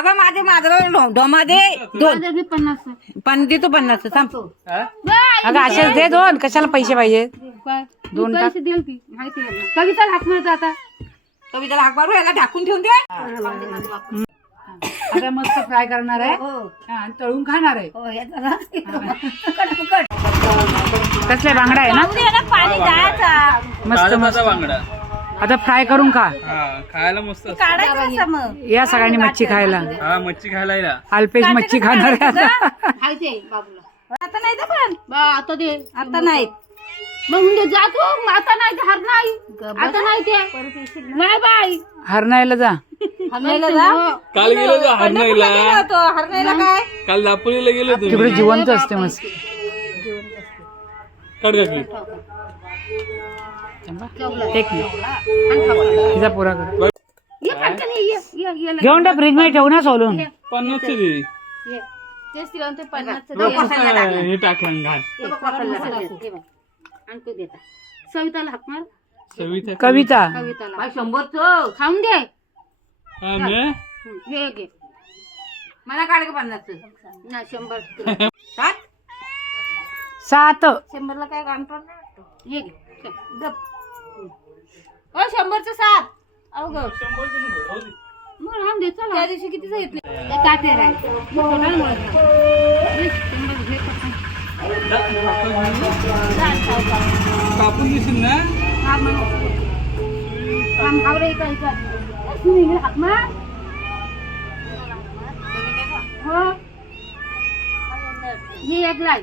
अगं माझे माझं डोमा दे 2 50 पण दे तू 50 थांब. अगं असेच दे 2. कशाला पैसे पाहिजे? काय 2 टाक. पैसे देईल की माहिती आहे कविता हात मिळत आता कविताला हाक मारू, याला ढाकून ठेवून दे. आता मस्त फ्राय करणार आहे आणि तळून खाणार आहे. कसले बांगडा आहे ना? पाणी जायचा मस्त मस्त बांगडा आता फ्राय करून खा. खायला मस्त असतं. काढायचं मग. या सगळ्यांनी मच्छी खायला. हा मच्छी खायला या. अल्पेश मच्छी खाणार आहे आता. माहिती आहे बाबूला आता नाही तर पण बा आता दे आता नाही. मग म्हणजे जातो आता नाही ते हर नाही आता नाही ते नाही बाई हरणायला जा. हरणायला जा. काल गेलो होतो हरणाईला. गेला होतो हरणायला काय. काल दापोलीला गेलो होतो. तिकडे जिवंत असते मस्त. काढ की. एक तिचा पुरा कर. ये पटकन ये घेऊन टाक फ्रीज मध्ये ठेवू ना सोलून. 50 चे दे. तेच तिला ते 50 हे टाकलं घाण. आणतो देता सविताला हाक मार सविता कविता कविताला 100 खाऊन दे हा ने हे घे मला काढ का 50 ना 100 7. 100 ला काय कंट्रोल नाही. हे घे गप. 100चं 7 अवघ. मग राहून दे चला त्या दिवशी कितीच घेतले. काटे कापून दिसेल ना. हाक मार हो हे एक लाई